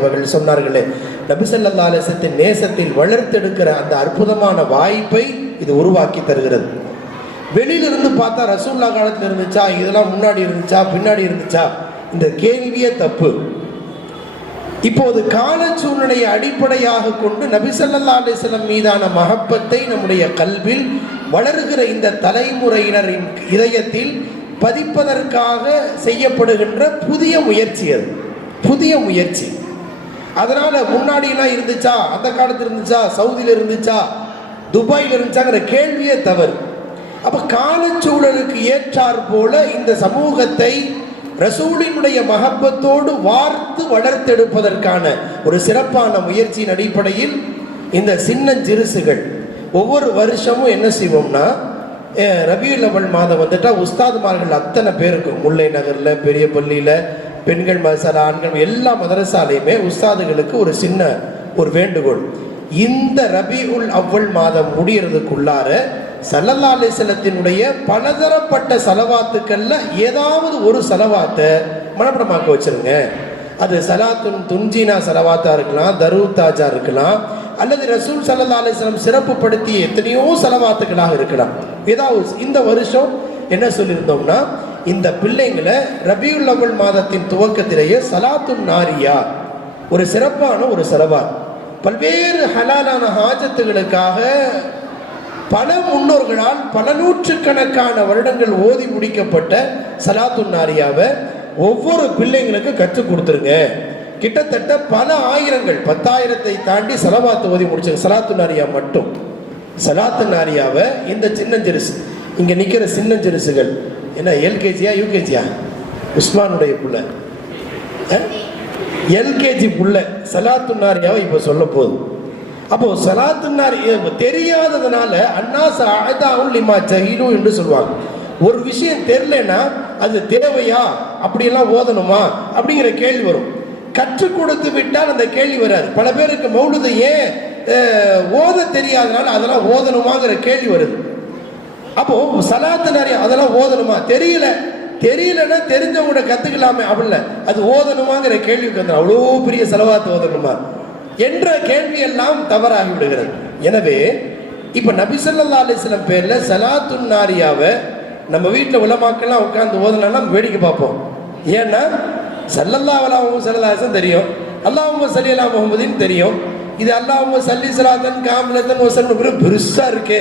அவர்கள் சொன்னார்களே நபிசல்லா அலிசத்தின் நேசத்தில் வளர்த்தெடுக்கிற அந்த அற்புதமான வாய்ப்பை இது உருவாக்கி தருகிறது. வெளியிலிருந்து பார்த்தா ரசூல்லா காலத்தில் இருந்துச்சா இதெல்லாம் முன்னாடி இருந்துச்சா பின்னாடி இருந்துச்சா? இந்த கேள்வியே தப்பு. இப்போது கால சூழ்நிலையை அடிப்படையாக கொண்டு நபிசல்லா அலிஸ்லம் மீதான மகப்பத்தை நம்முடைய கல்வில் வளருகிற இந்த தலைமுறையினரின் இதயத்தில் பதிப்பதற்காக செய்யப்படுகின்ற புதிய முயற்சி அது. புதிய முயற்சி. அதனால முன்னாடியெல்லாம் இருந்துச்சா? அந்த காலத்துல இருந்துச்சா? சவுதியில் இருந்துச்சா? துபாயில் இருந்துச்சாங்கிற கேள்வியே தவறு. அப்ப காலச்சூழலுக்கு ஏற்றார் போல இந்த சமூகத்தை ரசூலினுடைய மகப்பத்தோடு வார்த்து வளர்த்தெடுப்பதற்கான ஒரு சிறப்பான முயற்சியின் அடிப்படையில் இந்த சின்ன ஒவ்வொரு வருஷமும் என்ன செய்வோம்னா ரவி ரபியுல் மாதம் வந்துட்டா உஸ்தாதுமார்கள் அத்தனை பேருக்கும் முல்லை நகர்ல பெரிய பள்ளியில பெண்கள் மதரசால ஆண்கள் எல்லா மதரசாலையுமே உஸ்தாதுகளுக்கு ஒரு சின்ன ஒரு வேண்டுகோள். இந்த ரபி உல் அவ்வள் மாதம் முடிகிறதுக்குள்ளார சல்லல்லா அலிசல்லத்தினுடைய பலதரப்பட்ட செலவாத்துக்கள்ல ஏதாவது ஒரு செலவாத்தை மனப்படமாக்க வச்சிருங்க. அது சலாத்துன் துன்ஜீனா செலவாத்தா இருக்கலாம் தரூத் தாஜா இருக்கலாம் அல்லது ரசூல் சல்லல்லா அலிஸ்லம் சிறப்புப்படுத்திய எத்தனையோ செலவாத்துக்களாக இருக்கலாம். ஏதாவது இந்த வருஷம் என்ன சொல்லியிருந்தோம்னா இந்த பிள்ளைங்களை ரபியுல் அவ்வல் மாதத்தின் துவக்கத்திலேயே சலாத்துன் நாரியா. ஒரு சிறப்பான ஒரு செலவார். பல்வேறு ஹலாலான ஹாஜத்துகளுக்காக பல முன்னோர்களால் பல நூற்றுக்கணக்கான வருடங்கள் ஓதி முடிக்கப்பட்ட சலாத்துன் நாரியாவை ஒவ்வொரு பிள்ளைங்களுக்கு கற்றுக் கொடுத்துருங்க. கிட்டத்தட்ட பல ஆயிரங்கள் பத்தாயிரத்தை தாண்டி சலவாத்து ஓதி முடிச்சிருங்க சலாத்து நாரியா மட்டும். சலாத்து நாரியாவை இந்த சின்னஞ்சிறுசு இங்கே நிற்கிற சின்னஞ்சிறுசுகள் என்ன எல்கேஜியா யூகேஜியா? உஸ்மானுடைய பிள்ளை. எல்கேஜி புள்ள சலாத்துனாரியாவை இப்போ சொல்ல போகுது. அப்போ சலாத்துன்னார் தெரியாததுனால அன்னாச அழதாவும் லிமா ஜஹீலு என்று சொல்லுவாங்க. ஒரு விஷயம் தெரிலனா அது தேவையா? அப்படியெல்லாம் ஓதணுமா? அப்படிங்கிற கேள்வி வரும். கற்றுக் கொடுத்து விட்டால் அந்த கேள்வி வராது. பல பேருக்கு மௌலுது ஏன் ஓத தெரியாதனால அதெல்லாம் ஓதணுமாங்கிற கேள்வி வருது. அப்போ சலாத்து நிறைய அதெல்லாம் ஓதணுமா? தெரியல. தெரியலன்னா தெரிஞ்சவங்க கத்துக்கலாமே அப்படில்ல அது ஓதணுமாங்கிற கேள்விக்கு வந்து அவ்வளோ பெரிய செலவாத்து ஓதணுமா? என்ற கேள்வி எல்லாம் தவறாகி விடுகிறது. எனவே இப்ப நபிசல்லா அலிஸ்லம் பேர்ல சலாத்துன் நாரியாவை நம்ம வீட்டில் உலமாக்கெல்லாம் உட்காந்து ஓதலாம் வேடிக்கை பார்ப்போம். ஏன்னா சல்லல்லாஹு அலைஹி சல்லாசன் தெரியும். அல்லாஹ் ஸல்லி அலா முகமதின்னு தெரியும். இது அல்லாஹும்ம சல்லி சலாத்தன் காமலத்தன் வஸல்லம் பெருசா இருக்கே.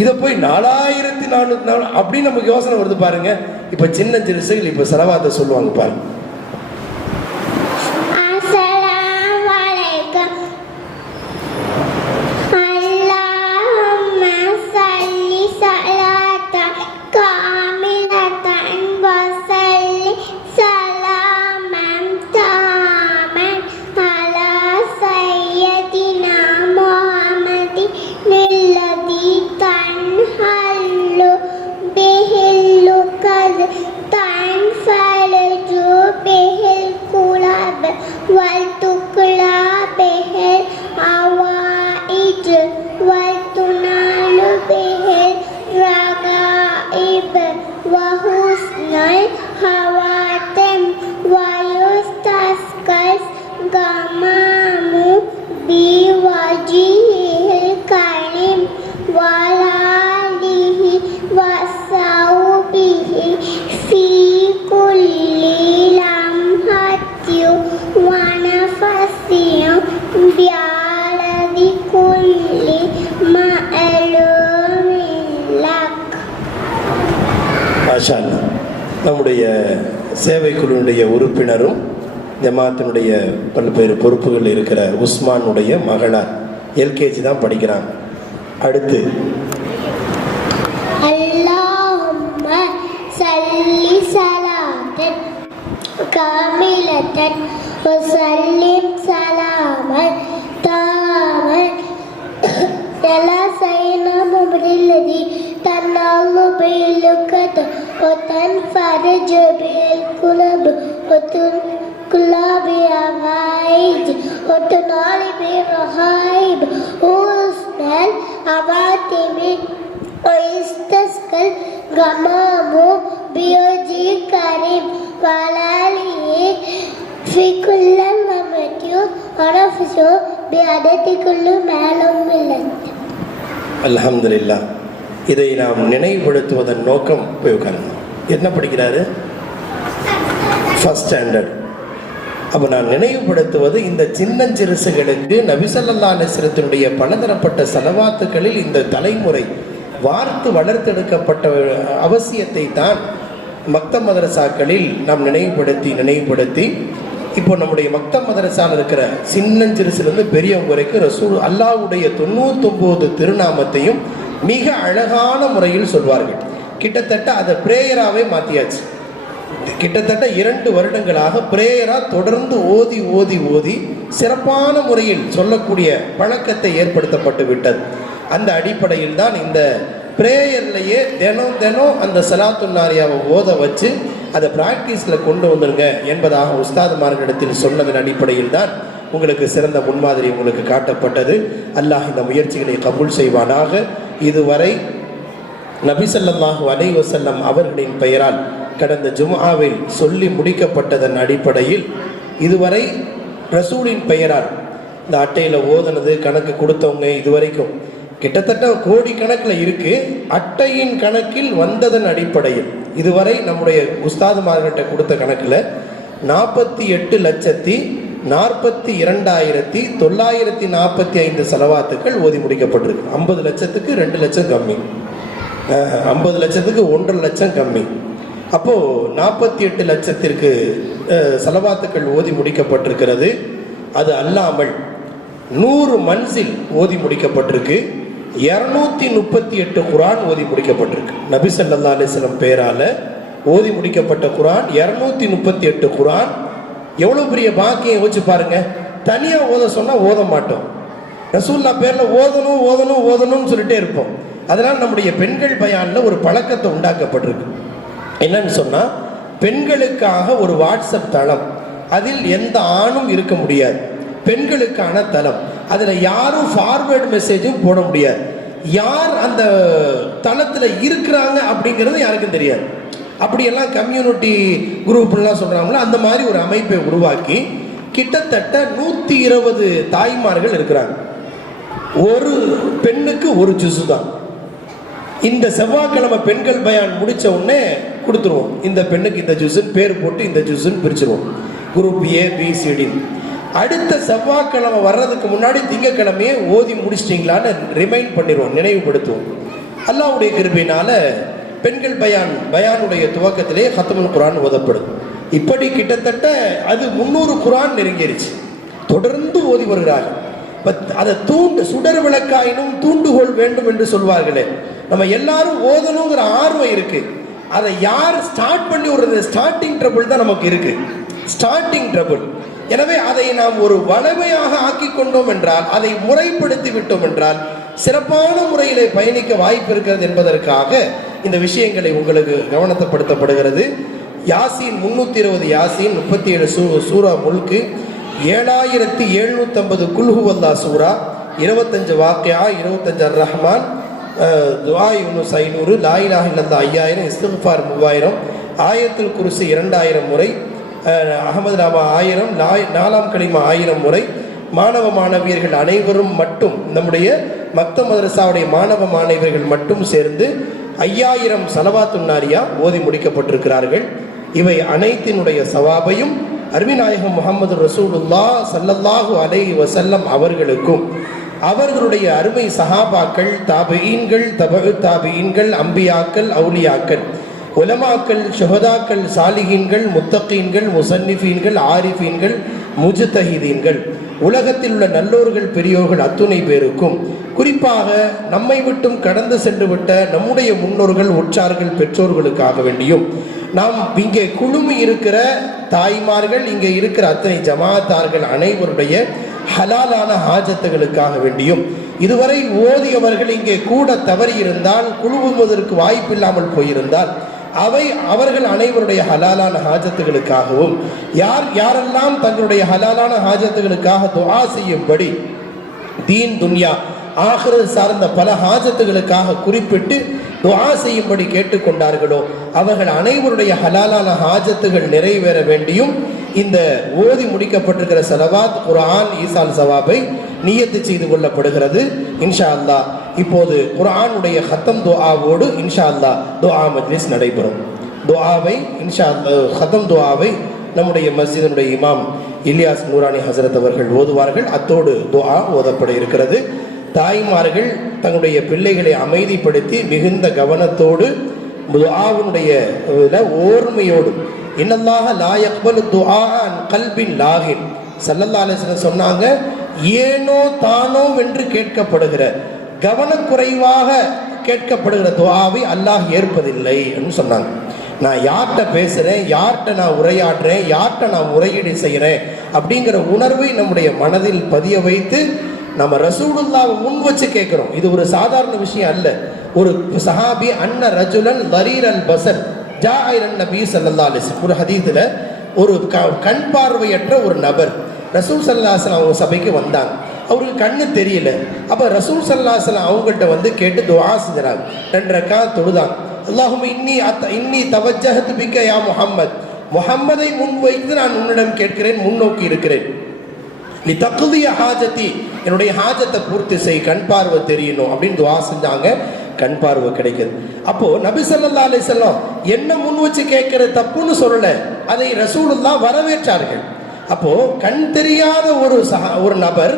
இதை போய் நாலாயிரத்தி நானூத்தி நாலு அப்படின்னு நமக்கு யோசனை வருது பாருங்க. இப்போ சின்ன சிறுசுகள் இப்போ செலவாத சொல்லுவாங்க பாருங்க. What. நம்முடைய சேவை குழுவினுடைய உறுப்பினரும் ஜமாத்தினுடைய பல்வேறு பொறுப்புகள் இருக்கிற உஸ்மானுடைய மகளார் எல்கேஜி தான் படிக்கிறாங்க அடுத்து اللهم صل صلاة كاملة وسلم سلاما تاما على سيدنا محمد الذي تنال به اللقة وتنفرج به الكلب وتنقلب أمايج وتنالب رهائب وحسن العواتم ويستسقى الغمام بوجه كريم ولاله في كل ممت ونفسه بعدد كل معلوم الحمد لله இதை நாம் நினைவுபடுத்துவதன் நோக்கம் போய் உட்காருங்க. என்ன படிக்கிறாரு? ஃபர்ஸ்ட் ஸ்டாண்டர்ட் அப்போ நான் நினைவுபடுத்துவது இந்த சின்னஞ்சிறுசுகளுக்கு நபிசல்லா அலிஸ்லத்தினுடைய பலதரப்பட்ட செலவாத்துக்களில் இந்த தலைமுறை வார்த்து வளர்த்தெடுக்கப்பட்ட அவசியத்தை தான் மக்த மதரசாக்களில் நாம் நினைவுபடுத்தி நினைவுபடுத்தி இப்போ நம்முடைய மக்த மதரசாவில் இருக்கிற சின்னஞ்சிறுசுலேருந்து பெரியவங்க வரைக்கும் ரசூல் அல்லாஹ்வுடைய தொண்ணூத்தொம்போது திருநாமத்தையும் மிக அழகான முறையில் சொல்வார்கள். கிட்டத்தட்ட அதை பிரேயராகவே மாற்றியாச்சு கிட்டத்தட்ட இரண்டு வருடங்களாக பிரேயராக தொடர்ந்து ஓதி ஓதி ஓதி சிறப்பான முறையில் சொல்லக்கூடிய பழக்கத்தை ஏற்படுத்தப்பட்டு விட்டது. அந்த அடிப்படையில் தான் இந்த பிரேயர்லையே தினம் தினம் அந்த சலாத்துன்னாரியாவை ஓத வச்சு அதை ப்ராக்டிஸில் கொண்டு வந்துருங்க என்பதாக உஸ்தாதுமார்களிடத்தில் சொன்னதன் அடிப்படையில் தான் உங்களுக்கு சிறந்த முன்மாதிரி உங்களுக்கு காட்டப்பட்டது. அல்லாஹ் இந்த முயற்சிகளை கபூல் செய்வானாக. இதுவரை நபிசல்லாஹு அலை வசல்லம் அவர்களின் பெயரால் கடந்த ஜும்ஆவில் சொல்லி முடிக்கப்பட்டதன் அடிப்படையில் இதுவரை ரசூலின் பெயரால் இந்த அட்டையில் ஓதுனது கணக்கு கொடுத்தவங்க இதுவரைக்கும் கிட்டத்தட்ட கோடி கணக்கில் இருக்குது அட்டையின் கணக்கில் வந்ததன் அடிப்படையில் இதுவரை நம்முடைய உஸ்தாதுமார்கிட்ட கொடுத்த கணக்கில் நாற்பத்தி எட்டு லட்சத்தி நாற்பத்தி இரண்டாயிரத்தி தொள்ளாயிரத்தி நாற்பத்தி ஐந்து செலவாத்துக்கள் ஓதி முடிக்கப்பட்டிருக்கு. ஐம்பது லட்சத்துக்கு ரெண்டு லட்சம் கம்மி. ஐம்பது லட்சத்துக்கு ஒன்றரை லட்சம் கம்மி. அப்போது நாற்பத்தி எட்டு லட்சத்திற்கு செலவாத்துக்கள் ஓதி முடிக்கப்பட்டிருக்கிறது. அது அல்லாமல் நூறு மன்சில் ஓதி முடிக்கப்பட்டிருக்கு. இரநூத்தி முப்பத்தி எட்டு குரான் ஓதி முடிக்கப்பட்டிருக்கு. நபி சல்லா அலிஸ்லம் பேரால் ஓதி முடிக்கப்பட்ட குரான் இரநூத்தி முப்பத்தி எட்டு குரான் எவ்வளோ பெரிய பாக்கியம் யோசிச்சு பாருங்க. தனியாக ஓத சொன்னால் ஓத மாட்டோம். ரசூல்லா பேர்ல ஓதணும் ஓதணும் ஓதணும்னு சொல்லிட்டே இருப்போம். அதனால நம்முடைய பெண்கள் பயான்ல ஒரு பழக்கத்தை உண்டாக்கப்பட்டிருக்கு. என்னன்னு சொன்னா பெண்களுக்காக ஒரு வாட்ஸ்அப் தளம். அதில் எந்த ஆணும் இருக்க முடியாது. பெண்களுக்கான தளம். அதுல யாரும் ஃபார்வேர்டு மெசேஜும் போட முடியாது. யார் அந்த தளத்துல இருக்கிறாங்க அப்படிங்கிறது யாருக்கும் தெரியாது. அப்படியெல்லாம் கம்யூனிட்டி குரூப்லாம் சொல்கிறாங்களோ அந்த மாதிரி ஒரு அமைப்பை உருவாக்கி கிட்டத்தட்ட நூற்றி இருபது தாய்மார்கள் இருக்கிறாங்க. ஒரு பெண்ணுக்கு ஒரு ஜுசு தான். இந்த செவ்வாய்க்கிழமை பெண்கள் பயான் முடித்த உடனே கொடுத்துருவோம். இந்த பெண்ணுக்கு இந்த ஜூஸுன்னு பேர் போட்டு இந்த ஜூஸுன்னு பிரிச்சிருவோம். குரூப் ஏ பி அடுத்த செவ்வாய்க்கிழமை வர்றதுக்கு முன்னாடி திங்கக்கிழமையே ஓதி முடிச்சிட்டிங்களான்னு ரிமைண்ட் பண்ணிடுவோம் நினைவுபடுத்துவோம். அல்லாவுடைய கிருப்பினால் பெண்கள் பயான் பயானுடைய துவக்கத்திலே ஹத்தமுல் குரான் ஓதப்படும். இப்படி கிட்டத்தட்ட அது முந்நூறு குரான் நெருங்கிருச்சு. தொடர்ந்து ஓதி வருகிறார்கள் பத்- அதை தூண்டு சுடர் விளக்காயினும் தூண்டுகோள் வேண்டும் என்று சொல்வார்களே. நம்ம எல்லாரும் ஓதணுங்கிற ஆர்வம் இருக்கு. அதை யார் ஸ்டார்ட் பண்ணி ஒரு ஸ்டார்டிங் ட்ரபிள் தான் நமக்கு இருக்கு. ஸ்டார்டிங் ட்ரபிள் எனவே அதை நாம் ஒரு வளமையாக ஆக்கி கொண்டோம் என்றால் அதை முறைப்படுத்தி விட்டோம் என்றால் சிறப்பான முறையிலே பயணிக்க வாய்ப்பு இருக்கிறது என்பதற்காக இந்த விஷயங்களை உங்களுக்கு கவனத்தைப்படுத்தப்படுகிறது. யாசின் முன்னூத்தி இருபது யாசின் முப்பத்தி ஏழு சூ சூரா முழுக்கு ஏழாயிரத்தி எழுநூத்தம்பது குல்ஹுவல்லா சூரா இருபத்தஞ்சு வாக்கியா இருபத்தஞ்சு அர் ரஹ்மான் அஹ், யூனுஸ் ஐநூறு லாயிலாக இழந்த ஐயாயிரம் இஸ்திஃபார் மூவாயிரம் ஆயிரத்தில் குருசு இரண்டாயிரம் முறை அகமது நாமா ஆயிரம் நாய் நாலாம் கனிமா ஆயிரம் முறை மாணவ மாணவியர்கள் அனைவரும் மட்டும் நம்முடைய மக்த மதரசாவுடைய மாணவ மாணவர்கள் மட்டும் சேர்ந்து ஐயாயிரம் சலவாத்துன்னாரியா ஓதி முடிக்கப்பட்டிருக்கிறார்கள். இவை அனைத்தினுடைய சவாபையும் அருவிநாயகம் முகமது ரசூலுல்லா சல்லல்லாஹு அலை வசல்லம் அவர்களுக்கும் அவர்களுடைய அருமை சஹாபாக்கள் தாபீன்கள் தபகு தாபீன்கள் அம்பியாக்கள் அவுலியாக்கள் உலமாக்கள் ஷுஹதாக்கள் சாலிகீன்கள் முத்தகீன்கள் முசன்னிஃபீன்கள் ஆரிஃபீன்கள் முஜ்தஹீதீன்கள். உலகத்தில் உள்ள நல்லோர்கள் பெரியோர்கள் அத்துணை பேருக்கும். குறிப்பாக நம்மை விட்டும் கடந்து சென்று விட்ட நம்முடைய முன்னோர்கள் உற்றார்கள் பெற்றோர்களுக்காக வேண்டியும். நாம் இங்கே குழுமி இருக்கிற தாய்மார்கள் இங்கே இருக்கிற அத்தனை ஜமாத்தார்கள் அனைவருடைய ஹலாலான ஹாஜத்துகளுக்காக வேண்டியும். இதுவரை ஓதியவர்கள் இங்கே கூட தவறி இருந்தால் குழுவுவதற்கு வாய்ப்பில்லாமல் போயிருந்தால் அவை அவர்கள் அனைவருடைய ஹலாலான ஹாஜத்துகளுக்காகவும் யார் யாரெல்லாம் தங்களுடைய ஹலாலான ஹாஜத்துகளுக்காக துவா செய்யும்படி தீன் துன்யா ஆகிறது சார்ந்த பல ஹாஜத்துகளுக்காக குறிப்பிட்டு துவா செய்யும்படி கேட்டுக்கொண்டார்களோ அவர்கள் அனைவருடைய ஹலாலான ஹாஜத்துகள் நிறைவேற வேண்டியும் இந்த ஓதி முடிக்கப்பட்டிருக்கிற செலவாத் குரான் ஈசால் சவாபை நியத்து செய்து கொள்ளப்படுகிறது. இன்ஷா அல்லாஹ் இப்போது குர்ஆனுடைய ஹத்தம் துஆவோடு இன்ஷா அல்லா துஆ மஜ்லிஸ் நடைபெறும். துஆவை இன்ஷா ஹத்தம் துஆவை நம்முடைய மஸ்ஜிதினுடைய இமாம் இலியாஸ் நூரானி ஹசரத் அவர்கள் ஓதுவார்கள். அத்தோடு துஆ ஓதப்பட இருக்கிறது. தாய்மார்கள் தங்களுடைய பிள்ளைகளை அமைதிப்படுத்தி மிகுந்த கவனத்தோடு துஆவினுடைய ஓர்மையோடு இன்னல்லாக லாயக்பல் துஆ அன் கல்பின் லாகின். சல்லல்லா அலிஸ்லம் சொன்னாங்க ஏனோ தானோ என்று கேட்கப்படுகிற கவனக்குறைவாக கேட்கப்படுகிற துவாவை அல்லாஹ் ஏற்பதில்லை சொன்னாங்க. நான் யார்கிட்ட பேசுகிறேன் யார்கிட்ட நான் உரையாடுறேன் யார்கிட்ட நான் முறையீடு செய்கிறேன் அப்படிங்கிற உணர்வை நம்முடைய மனதில் பதிய வைத்து நம்ம ரசூலுல்லாவை முன் வச்சு கேட்குறோம். இது ஒரு சாதாரண விஷயம் அல்ல. ஒரு சஹாபி அன்ன ரஜுலன் வரீரன் பசன் ஜா ஐரன் நபி சல்லா அலிஸ் ஒரு ஹதீத்தில் ஒரு க கண் பார்வையற்ற ஒரு நபர். ரசூல் சல்லாசன் அவங்க சபைக்கு வந்தாங்க. அவருக்கு கண்ணு தெரியல. அப்போ ரசூல் சல்லாஹலாம் அவங்கள்ட்ட வந்து கேட்டு துவா செஞ்சுறாங்க. ரெண்டு ரக்கா தொழுதாங்க அல்லாஹும் இன்னி அத்த இன்னி தவஜகத்து பிக்க யா முஹம்மத். முகம்மதை முன் வைத்து நான் உன்னிடம் கேட்கிறேன் முன்னோக்கி இருக்கிறேன். நீ தகுதிய ஹாஜத்தி என்னுடைய ஹாஜத்தை பூர்த்தி செய் கண் பார்வை தெரியணும் அப்படின்னு துவா செஞ்சாங்க. கண் பார்வை கிடைக்குது. அப்போ நபி ஸல்லல்லாஹு அலி செல்லம் என்ன முன் வச்சு கேட்கிற தப்புன்னு சொல்லல. அதை ரசூலுல்லா வரவேற்றார்கள். அப்போ கண் தெரியாத ஒரு சஹா ஒரு நபர்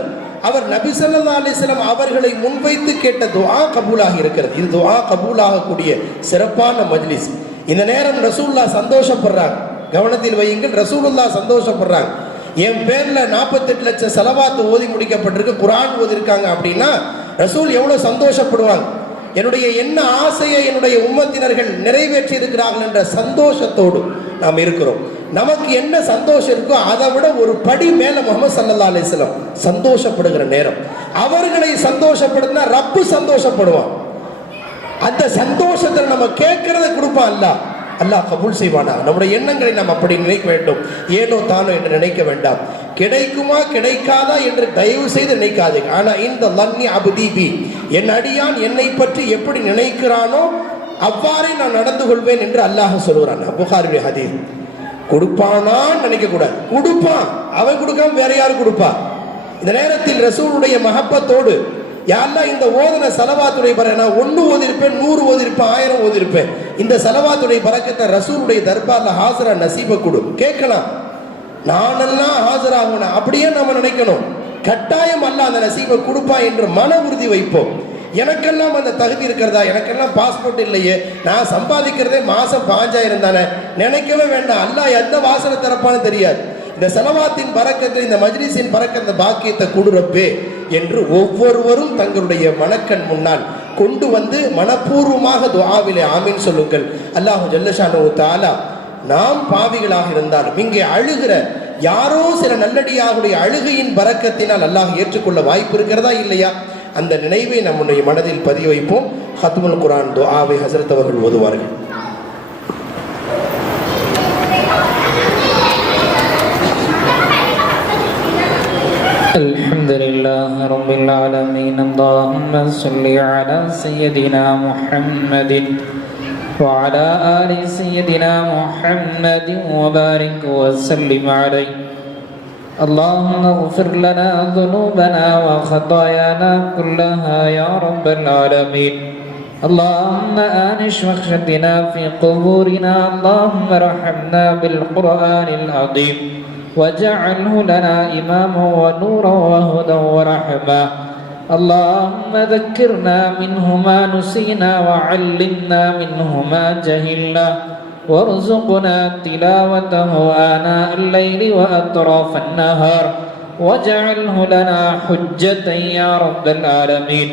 அவர் நபி ஸல்லல்லாஹு அலிஸ்லாம் அவர்களை முன்வைத்து கேட்ட துவா கபூலாக இருக்கிறது. இது துஆ கபூலாகக்கூடிய சிறப்பான மஜ்லிஸ். இந்த நேரம் ரசூல்லா சந்தோஷப்படுறாங்க. கவனத்தில் வையுங்கள் ரசூலுல்லா சந்தோஷப்படுறாங்க. என் பேர்ல நாற்பத்தெட்டு லட்சம் செலவாத்து ஓதி முடிக்கப்பட்டிருக்கு குரான் ஓதிருக்காங்க அப்படின்னா ரசூல் எவ்வளவு சந்தோஷப்படுவாங்க? என்னுடைய என்ன ஆசையை என்னுடைய உம்மத்தினர்கள் நிறைவேற்றி இருக்கிறார்கள் என்ற சந்தோஷத்தோடு நாம் இருக்கிறோம். நமக்கு என்ன சந்தோஷம் இருக்கோ அதை விட ஒரு படி மேல முகமது சல்லா அலிஸ்லம் சந்தோஷப்படுகிற நேரம். அவர்களை சந்தோஷப்படுத்தினா ரப்பு சந்தோஷப்படுவான். அந்த சந்தோஷத்தை நம்ம கேட்கறத கொடுப்பான் அல்லாஹ். அல்லாஹ் கபூல் செய்வானா? நம்முடைய எண்ணங்களை நாம் அப்படி நினைக்க வேண்டும். ஏனோ தானோ என்று நினைக்க வேண்டாம். கிடைக்குமா கிடைக்காதா என்று தயவு செய்து நினைக்காதீங்க ஆனா இந்த லன்னி அபுதீபி என் அடியான் என்னை பற்றி எப்படி நினைக்கிறானோ அவ்வாறே நான் நடந்து கொள்வேன் என்று அல்லாஹ் சொல்கிறான் புகார்வி ஹதீஸ். கொடுப்பானான்னு நினைக்க கூடாது. கொடுப்பான். அவன் கொடுக்காம வேற யாரும் கொடுப்பா? இந்த நேரத்தில் ரசூலுடைய மகப்பத்தோடு யாரெல்லாம் இந்த ஓதன செலவாத்துடைய பற நான் ஒன்று ஓதிருப்பேன் நூறு ஓதிருப்பேன் ஆயிரம் ஓதிருப்பேன். இந்த செலவாத்துடைய பறக்கத்தை ரசூலுடைய தர்பார்ல ஹாசரா நசீப கொடு. கேட்கலாம். நானெல்லாம் ஹாஜராகணும் அப்படியே நம்ம நினைக்கணும். கட்டாயம் அல்ல அந்த நசீபை கொடுப்பா என்று மன உறுதி வைப்போம். எனக்கெல்லாம் அந்த தகுதி இருக்கிறதா? எனக்கெல்லாம் பாஸ்போர்ட் இல்லையே. நான் சம்பாதிக்கிறதே மாசம் பாஞ்சாயிரம் தானே. நினைக்கவே வேண்டாம். அல்லாஹ் எந்த வாசனை திறப்பான்னு தெரியாது. இந்த செலவாத்தின் பறக்கத்தை இந்த மஜ்லிஸின் பறக்க இந்த பாக்கியத்தை கொடுறப்பே என்று ஒவ்வொருவரும் தங்களுடைய மனக்கண் முன்னால் கொண்டு வந்து மனப்பூர்வமாக துவாவிலே ஆமீன் சொல்லுங்கள். அல்லாஹு ஜல்லஷானு தாலா நாம் பாவிகளாக இருந்தாலும் இங்கே அழுகிற யாரோ சில நல்லடியாருடைய அழுகையின் பறக்கத்தினால் அல்லாஹ் ஏற்றுக்கொள்ள வாய்ப்பு இருக்கிறதா இல்லையா? அந்த நினைவை நம்முடைய மனதில் பதிய வைப்போம் ஹத்முல் குரான் துஆவை ஹசரத் அவர்கள் ஓதுவார்கள் الحمد لله رب العالمين اللهم صل على سيدنا محمد وعلى آل سيدنا محمد وبارك وسلم عليه اللهم اغفر لنا ذنوبنا وخطايانا كلها يا رب العالمين. اللهم آنش وخشتنا في قبورنا. اللهم ارحمنا بالقرآن العظيم. واجعله لنا إماما ونورا وهدى ورحمة. اللهم ذكرنا منه ما نسينا وعلمنا منه ما جهلنا. وارزقنا تلاوته آناء الليل وأطراف النهار. واجعله لنا حجة يا رب العالمين.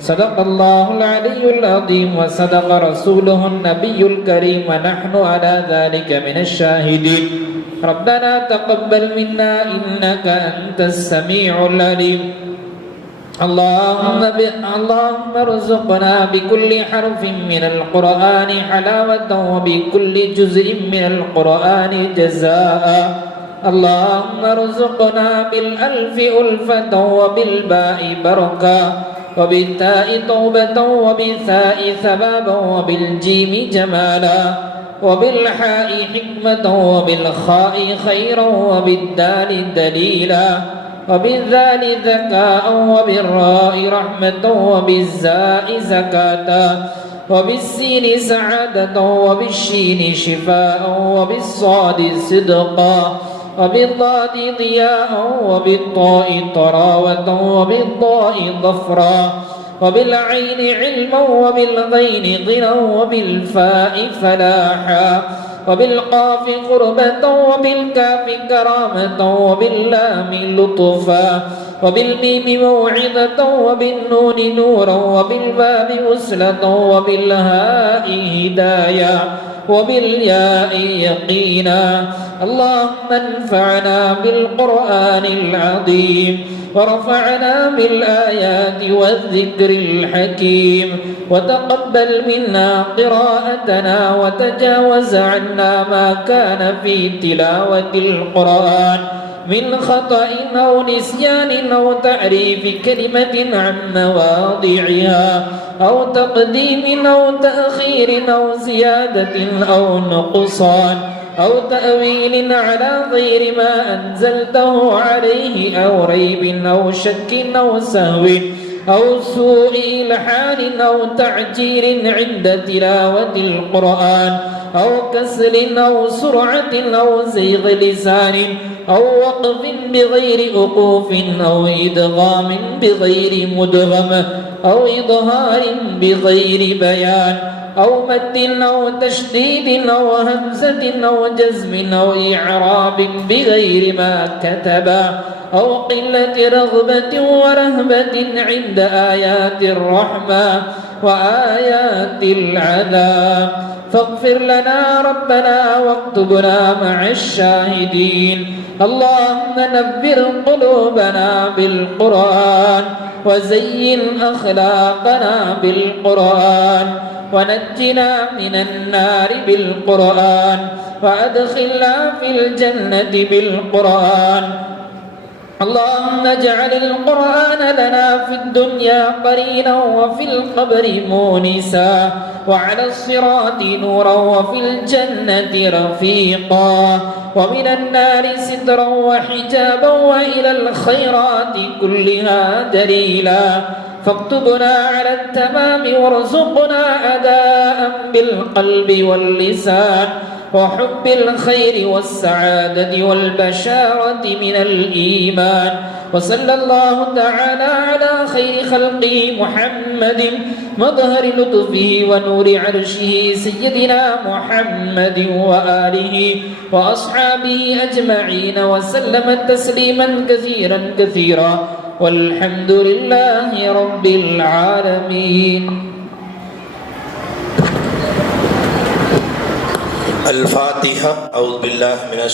صدق الله العلي العظيم وصدق رسوله النبي الكريم ونحن على ذلك من الشاهدين. ربنا تقبل منا إنك أنت السميع العليم. اللهم ب... اللهم ارزقنا بكل حرف من القرآن حلاوة وبكل جزء من القرآن جزاء. اللهم ارزقنا بالألف ألفة وبالباء بركة وبالتاء توبة وبالثاء ثبابا وبالجيم جمالا وبالحاء حكمة وبالخاء خيرا وبالدال دليلا. وبالذال ذكاء وبالراء رحمة وبالزاء زكاة وبالسين سعادة وبالشين شفاء وبالصاد صدقا وبالضاد ضياء وبالطاء طراوة وبالضاء ظفرا وبالعين علما وبالغين غنى وبالفاء فلاحا وبالقاف قربة وبالكاف كرامة وباللام لطفا وبالميم موعظة وبالنون نورا وبالباب وسلة وبالهاء هدايا وبالياء يقينا اللهم انفعنا بالقرآن العظيم ورفعنا بالآيات والذكر الحكيم وتقبل منا قراءتنا وتجاوز عنا ما كان في تلاوة القرآن من خطأ أو نسيان أو تعريف كلمة عن مواضعها أو تقديم أو تأخير أو زيادة أو نقصان أو تأويل على غير ما أنزلته عليه أو ريب أو شك أو سهو أو سوء إلحان أو تعجيل عند تلاوة القرآن أو كسل أو سرعة أو زيغ لسان أو وقف بغير وقوف أو إدغام بغير مدغم أو إظهار بغير بيان أو مد أو تشديد أو همزة أو جزم أو إعراب بغير ما كتبا أو قلة رغبة ورهبة عند آيات الرحمة وآيات العذاب فاغفر لنا ربنا واكتبنا مع الشاهدين. اللهم نبر قلوبنا بالقرآن وزين أخلاقنا بالقرآن ونجنا من النار بالقرآن وأدخلنا في الجنة بالقرآن اللهم اجعل القرآن لنا في الدنيا قرينا وفي القبر مونسا وعلى الصراط نورا وفي الجنة رفيقا ومن النار سترا وحجابا وإلى الخيرات كلها دليلا فاكتبنا على التمام وارزقنا أداء بالقلب واللسان وحب الخير والسعادة والبشارة من الإيمان. وصلى الله تعالى على خير خلقه محمد. مظهر لطفه ونور عرشه سيدنا محمد وآله وأصحابه أجمعين وسلم تسليما كثيرا كثيرا. والحمد لله رب العالمين. الفاتحة أعوذ بالله من الشيطان